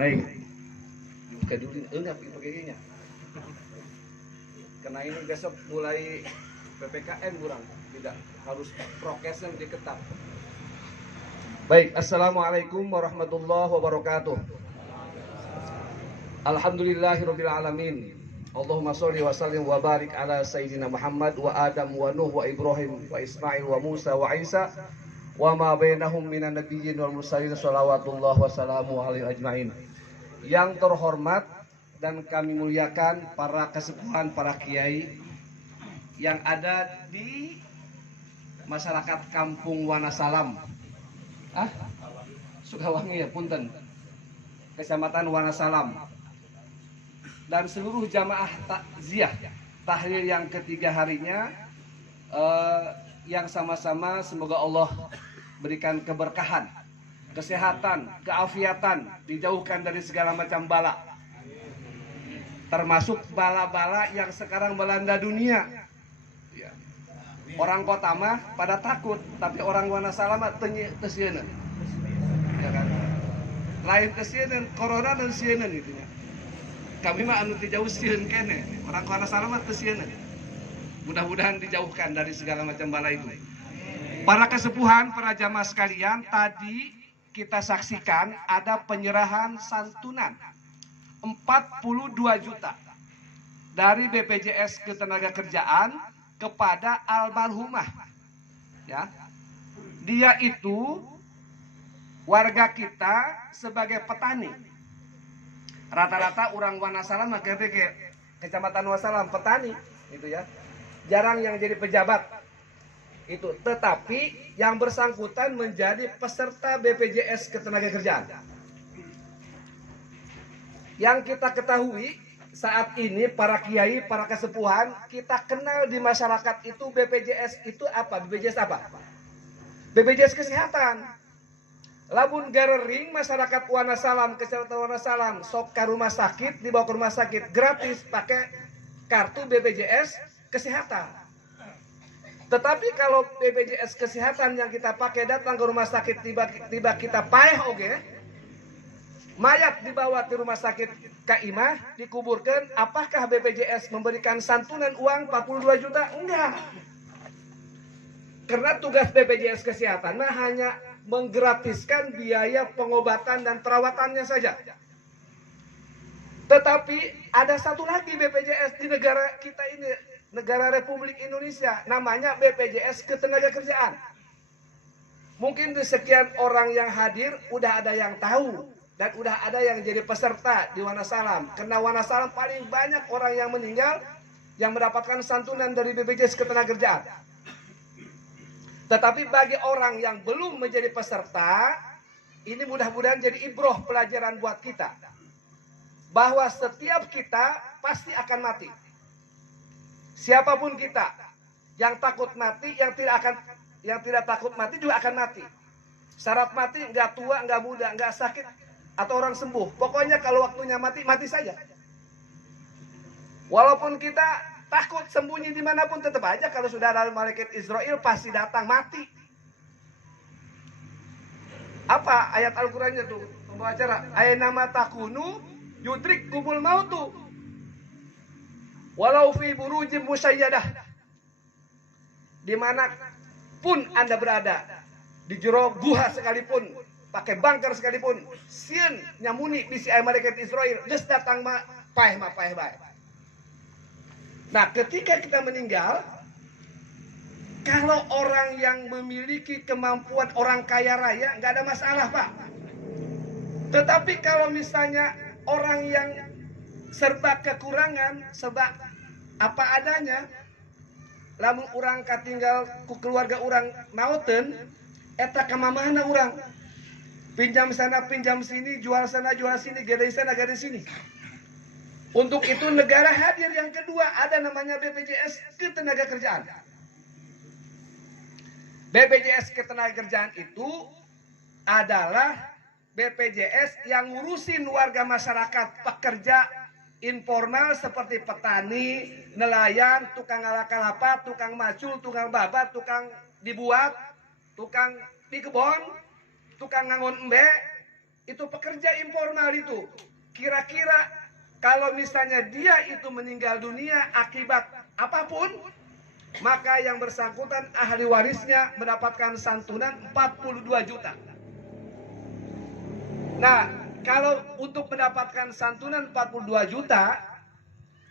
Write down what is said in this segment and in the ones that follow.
Baik, kedudukan enggak pakainya. Karena ini besok mulai PPKM kurang, tidak harus prokesnya lebih ketat. Baik, assalamualaikum warahmatullahi wabarakatuh. Alhamdulillahirabbil alamin. Allahumma sholli wa sallim wa barik ala sayyidina Muhammad wa Adam wa Nuh wa Ibrahim wa Ismail wa Musa wa Isa wa ma bainahum minan nabiyyin wal mursalin shalawatullah wa salamu alaihi ajmain. Yang terhormat dan kami muliakan para kesepuhan, para kiai yang ada di masyarakat Kampung Wanasalam, Sukawangi ya, punten, Kecamatan Wanasalam, dan seluruh jamaah takziah tahlil yang ketiga harinya, yang sama-sama semoga Allah berikan keberkahan, kesehatan, keafiatan, dijauhkan dari segala macam bala, termasuk bala-bala yang sekarang melanda dunia. Orang kota mah pada takut, tapi orang Wanasalam tesieun. Ya kan? Lain tesieun, corona dan sieun gitu ya. Kami mah anu dijauh sieun kene. Orang Wanasalam mah tesieun. Mudah-mudahan dijauhkan dari segala macam bala itu. Para kesepuhan, para jamaah sekalian, tadi kita saksikan ada penyerahan santunan 42 juta dari BPJS Ketenagakerjaan kepada almarhumah. Ya. Dia itu warga kita sebagai petani. Rata-rata orang Wanasalam ke Kecamatan Wanasalam petani gitu ya. Jarang yang jadi pejabat. Itu, tetapi yang bersangkutan menjadi peserta BPJS Ketenagakerjaan. Yang kita ketahui saat ini para kiai, para kesepuhan, kita kenal di masyarakat itu BPJS itu apa? BPJS apa? BPJS Kesehatan. Lamun garering masyarakat Wanasalam, Kecamatan Wanasalam, sok ke rumah sakit, dibawa ke rumah sakit gratis pakai kartu BPJS Kesehatan. Tetapi kalau BPJS Kesehatan yang kita pakai datang ke rumah sakit tiba kita paeh oge, mayat dibawa ke rumah sakit Kaimah, dikuburkan, apakah BPJS memberikan santunan uang 42 juta? Enggak. Karena tugas BPJS Kesehatan hanya menggratiskan biaya pengobatan dan perawatannya saja. Tetapi ada satu lagi BPJS di negara kita ini, negara Republik Indonesia, namanya BPJS Ketenagakerjaan. Mungkin di sekian orang yang hadir udah ada yang tahu dan udah ada yang jadi peserta di Wanasalam. Karena Wanasalam paling banyak orang yang meninggal yang mendapatkan santunan dari BPJS Ketenagakerjaan. Tetapi bagi orang yang belum menjadi peserta, ini mudah-mudahan jadi ibroh pelajaran buat kita. Bahwa setiap kita pasti akan mati. Siapapun kita yang takut mati, yang tidak takut mati juga akan mati. Syarat mati nggak tua, nggak muda, nggak sakit atau orang sembuh. Pokoknya kalau waktunya mati, mati saja. Walaupun kita takut sembunyi dimanapun, tetap aja kalau sudah ada malaikat Israel pasti datang mati. Apa ayat Al-Qurannya tuh? Pembawa acara. Aynama takunu yudrik kumul mautu. Walau fi burujim musayyadah. Dimanapun Anda berada, di jero guha sekalipun, pakai bunker sekalipun, sieun nyamuni bisi aya malaikat Israel, geus datang mah paeh bae. Nah, ketika kita meninggal, kalau orang yang memiliki kemampuan orang kaya raya nggak ada masalah, Pak. Tetapi kalau misalnya orang yang serba kekurangan, serba apa adanya, lamun orang katinggal ku keluarga orang naoten, eta kamamahna orang pinjam sana pinjam sini, jual sana jual sini, gede sana gede sini. Untuk itu negara hadir yang kedua, ada namanya BPJS Ketenagakerjaan. BPJS Ketenagakerjaan itu adalah BPJS yang ngurusin warga masyarakat, pekerja informal seperti petani, nelayan, tukang ala kalapa, tukang macul, tukang babat, tukang dibuat, tukang di kebon, tukang ngangon embe, itu pekerja informal itu. Kira-kira kalau misalnya dia itu meninggal dunia akibat apapun, maka yang bersangkutan ahli warisnya mendapatkan santunan 42 juta. Nah, kalau untuk mendapatkan santunan 42 juta,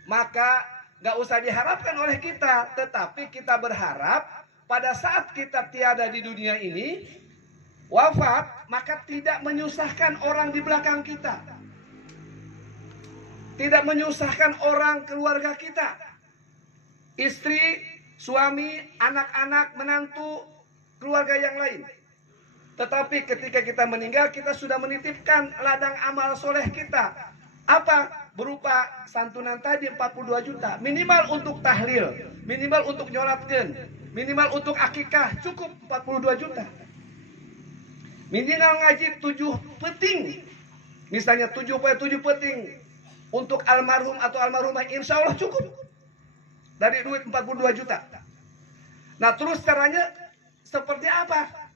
maka nggak usah diharapkan oleh kita, tetapi kita berharap pada saat kita tiada di dunia ini, wafat, maka tidak menyusahkan orang di belakang kita. Tidak menyusahkan orang keluarga kita. Istri, suami, anak-anak, menantu, keluarga yang lain. Tetapi ketika kita meninggal, kita sudah menitipkan ladang amal soleh kita. Apa? Berupa santunan tadi 42 juta. Minimal untuk tahlil, minimal untuk nyolatkeun, minimal untuk akikah, cukup 42 juta. Minimal ngaji 7 peting. Misalnya 7 peting untuk almarhum atau almarhumah, insya Allah cukup. Dari duit 42 juta. Nah, terus caranya seperti apa?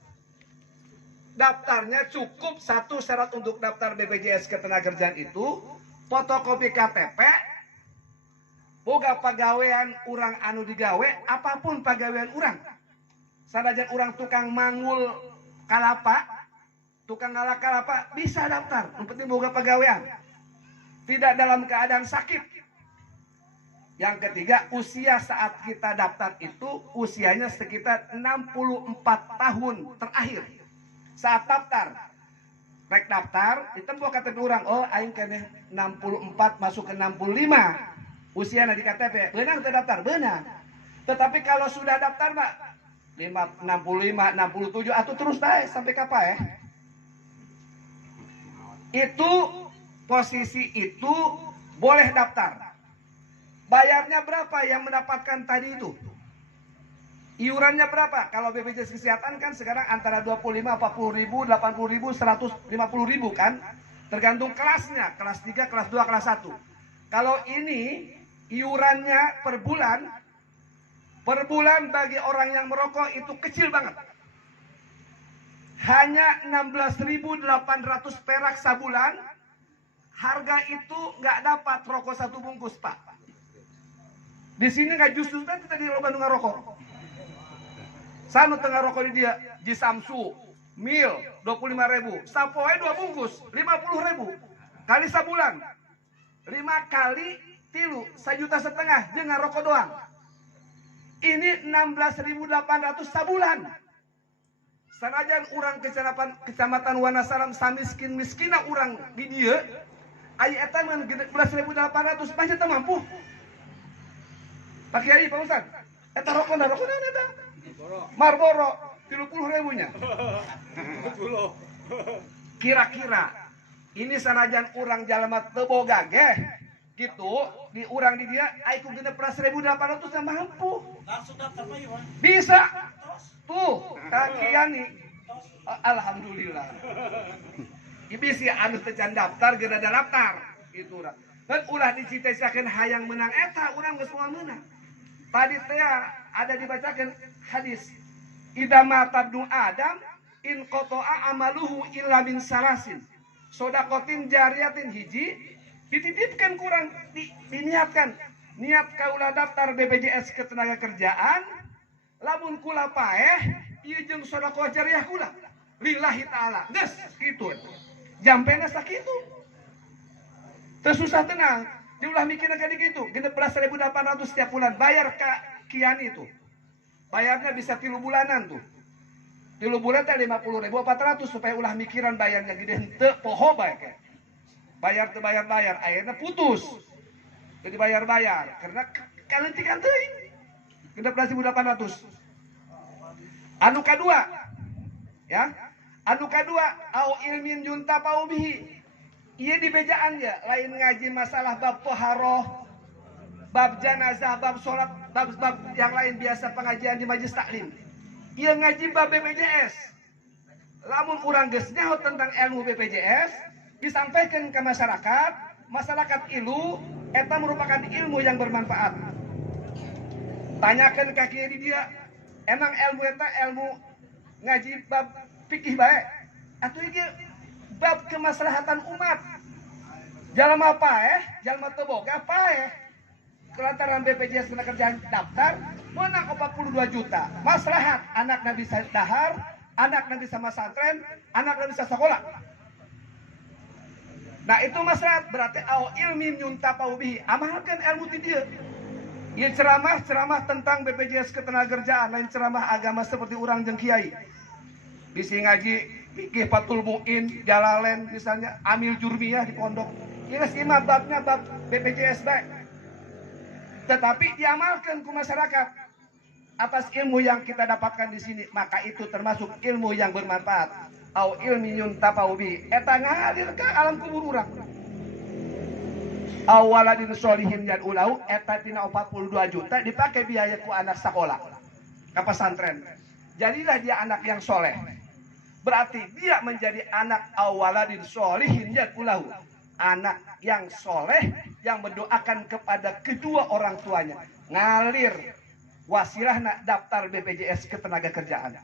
Daftarnya cukup satu syarat untuk daftar BPJS Ketenagakerjaan itu, fotokopi KTP, boga pagawean urang anu digawe, apapun pagawean urang. Sanajan urang tukang mangul kalapa, tukang ngalak kalapa, bisa daftar. Yang penting boga pagawean. Tidak dalam keadaan sakit. Yang ketiga, usia saat kita daftar itu usianya sekitar 64 tahun terakhir. Saat daftar, rek daftar, ditembok KTP orang, oh aing kene 64 masuk ke 65 usia di KTP, benar terdaftar, benar. Tetapi kalau sudah daftar Pak, 65, 67 atau terus naik sampai kapan ya? Itu posisi itu boleh daftar. Bayarnya berapa yang mendapatkan tadi itu? Iurannya berapa? Kalau BPJS Kesehatan kan sekarang antara 25, 40 ribu, 80 ribu, 150 ribu kan? Tergantung kelasnya, kelas 3, kelas 2, kelas 1. Kalau ini iurannya per bulan bagi orang yang merokok itu kecil banget. Hanya 16.800 perak sebulan. Harga itu nggak dapat rokok satu bungkus Pak. Di sini nggak justru tadi lo Bandung ngerokok. Sanu tengah rokok di dia, di Samsu, mil 25.000, Sapoe 2 bungkus 50.000, kali sebulan 5 kali tilu 1,5 juta dengan rokok doang. Ini 16.800 sebulan. Sanajan urang kecamatan Wanasalam samiskin-miskina urang di dia, aya eta mah 16.800 pasti teu mampu. Pak Kiai, Pak Ustaz, eta rokok eta Marlboro 30.000-nya. Kira-kira ini sanajan urang jalema teu boga geh gitu, di urang di dia aya ku 16.800 teh mampu. Langsung daftar mah ieu. Bisa. Tuh, Kang Kiani. Alhamdulillah. Ibi si anu teu can daftar geus ada daftar gitu urang. Dan ulah dicitesakeun hayang menang eta urang geus moal meunang. Tadi teh ada dibacakan hadis idza mata ibnu adam in qata'a amaluhu illa min salasin sodakotin jariyatin hiji dititipkan kurang diniatkan niat kaulah daftar BPJS Ketenagakerjaan lamun kula paeh ieu jeung sedekah jariyah kula lillahi taala geus kitu jampena sakitu teu susah tenang diulah mikirna ka dikitu 16.800 setiap bulan bayar ka Kiani itu. Bayarnya bisa 3 bulanan tuh. 3 bulan teh 50.400 supaya ulah mikiran bayarnya gede henteu poho bae ke. Bayar teu bayar ayeuna putus. Jadi bayar karena kalentikan teuing. 16.800. Anu kadua ya. Anu kadua au ilmin yuntafa'u bihi. Ieu di bejaan ya, lain ngaji masalah bab toharoh, bab janazah, bab sholat, bab yang lain biasa pengajian di majelis taklim. Ieu ngaji bab BPJS. Lamun urang geus nyaho tentang ilmu BPJS, disampaikan ke masyarakat ilu Eta merupakan ilmu yang bermanfaat. Tanyakan kaki di dia, emang ilmu eta ilmu ngaji bab fikih baik atau ini bab kemaslahatan umat? Jalma apa jalma teu boga apa kelantaran BPJS Ketenagakerjaan daftar menang 42 juta. Maslahat anaknya bisa dahar, anaknya bisa masantren, anaknya bisa sekolah. Nah itu maslahat berarti au ilmi yuntafa'u bihi, amalkan ilmu ti dieu. Ieu ceramah tentang BPJS Ketenagakerjaan, lain ceramah agama seperti urang jeung kiai. Bisi ngaji fikih Fathul Muin, Jalalain misalnya, Amil Jurmiyah di pondok. Ieu imam babnya bab BPJS baik. Tetapi diamalkan ke masyarakat atas ilmu yang kita dapatkan di sini, maka itu termasuk ilmu yang bermanfaat. Au ilmi yuntafa'u bihi, eta ngalir ka alam kubur urang. Awaladin sholihin yad'ulahu, eta tina 42 juta dipakai biaya ku anak sekolah ke pesantren. Jadilah dia anak yang soleh. Berarti dia menjadi anak awaladin sholihin yad'ulahu, anak yang soleh yang mendoakan kepada kedua orang tuanya. Ngalir wasilahna daftar BPJS Ketenagakerjaan.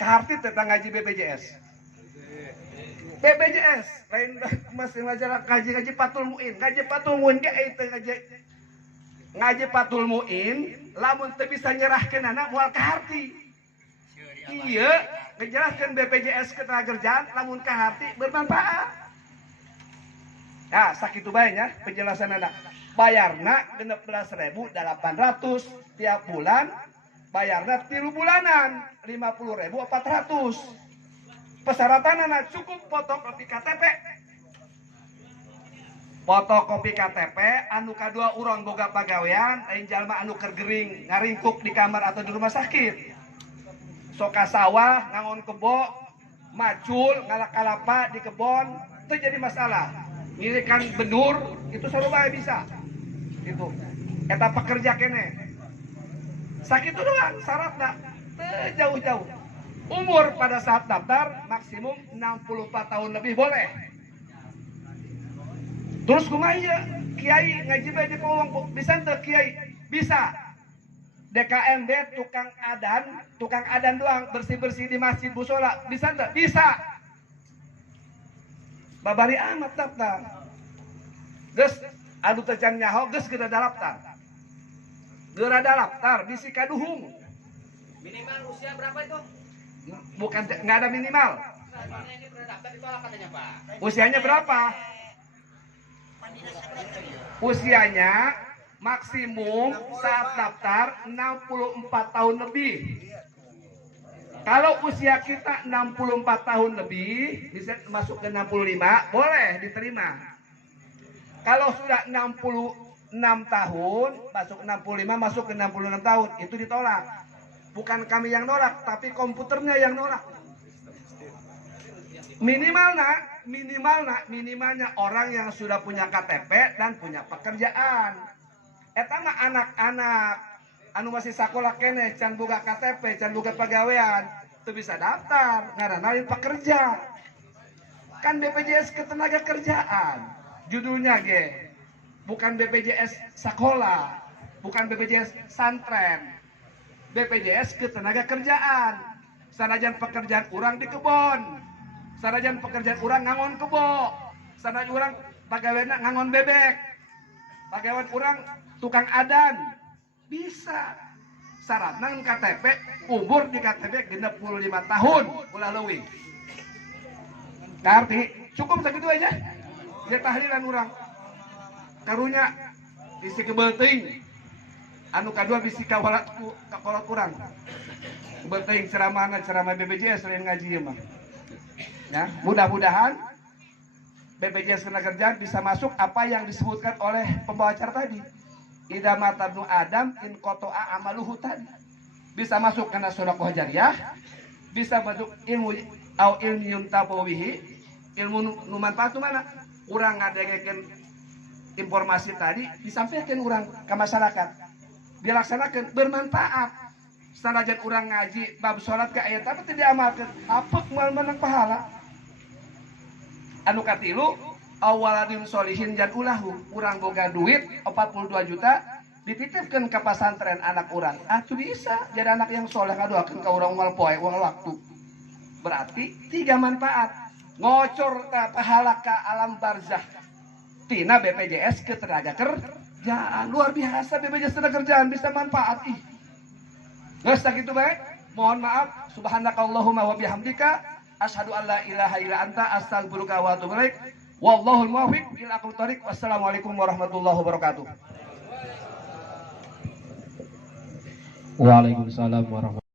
Kaharti tentang ngaji BPJS. BPJS lain masih majalah ngaji Fathul Muin. Ngaji Fathul Muin ge itu ngaji Fathul Muin lamun teu bisa nyerahkeun anak moal kaharti. Ieu ngejelaskeun BPJS Ketenagakerjaan lamun kaharti bermanfaat. Nah, sakitu bae nya penjelasan anak. Bayarna 16.800 tiap bulan. Bayarna 3 bulanan 50.400. Persyaratan anak cukup fotokopi KTP. Fotokopi KTP anu kadua urang boga pagawean, lain jalma anu keur gering ngaringkuk di kamar atau di rumah sakit. Soka sawah, ngangon kebo, macul, ngalak kalapa di kebon, itu jadi masalah. Milikan benur itu selalu bae bisa. Itu eta pekerja kene. Sakitu doang syaratna teu jauh-jauh. Umur pada saat daftar maksimum 64 tahun lebih boleh. Terus kumaha ieu? Kiai ngaji bae di pawang bisa teu kiai? Bisa. DKMD tukang adan doang bersih-bersih di masjid musola bisa teu? Bisa. Babari amat daftar. Geus anu teu can nyaho geus geura daftar. Geura daftar bisi kaduhung. Minimal usia berapa itu? Bukan enggak ada minimal. Ini pernah daftar ditolak katanya, Pak. Usianya berapa? Usianya maksimum saat daftar 64 tahun lebih. Kalau usia kita 64 tahun lebih, bisa masuk ke 65, boleh diterima. Kalau sudah 66 tahun, masuk 65, masuk ke 66 tahun, itu ditolak. Bukan kami yang nolak, tapi komputernya yang nolak. Minimalnya orang yang sudah punya KTP dan punya pekerjaan. Eta mah anak-anak anu masih sakola kene can boga KTP, can boga pagawean, teu bisa daftar, ngaranna lain pekerja. Kan BPJS Ketenagakerjaan. Judulnya ge bukan BPJS sekolah, bukan BPJS santren. BPJS Ketenagakerjaan. Sanajan pekerjaan urang di kebon. Sanajan pekerjaan urang ngangon kebo. Sanajan urang pagaweana ngangon bebek. Pagawean urang tukang adan. Bisa. Syaratna KTP, umur di KTP 65 tahun ulah leuwih. Karti cukup sakitu aja. Dia tahlilan urang. Karunya bisi kebeul teuing. Anu kadua bisi kawalat urang. Kebeul teuing ceramahna ceramah BPJS lain ngaji ieu mah. Ya, mudah-mudahan BPJS Ketenagakerjaan bisa masuk apa yang disebutkan oleh pembawa acara tadi. Idza matabnu Adam in qata'a amaluhu tadi. Bisa masuk karena sedekah jariyah, bisa masuk ilmu au ilmi yuntafa'u bihi, ilmu nu manfaat tu mana? Urang ngadengekeun informasi tadi disampaikan urang ke masyarakat. Dilaksanakan bermanfaat. Sanajan urang ngaji bab salat ke ayat apa teu diamalkeun, apek moal menang pahala. Anu katilu awaladin solihin jan ulahu urang boga duit 42 juta dititipkan ke pesantren anak urang atuh bisa jadi anak yang soleh ngadoakeun ka urang moal poe moal waktu berarti 3 manfaat ngocor pahala ka alam barzah tina BPJS ketenaga kerjaan luar biasa BPJS ketenaga kerjaan bisa manfaat ih geus sakitu bae mohon maaf subhanakallahumma wa bihamdika asyhadu an la ilaha illa anta astaghfiruka wa atubu ilaik wallahul muwaffiq ila aqwamit thoriq wassalamualaikum warahmatullahi wabarakatuh. Waalaikumsalam warahmatullahi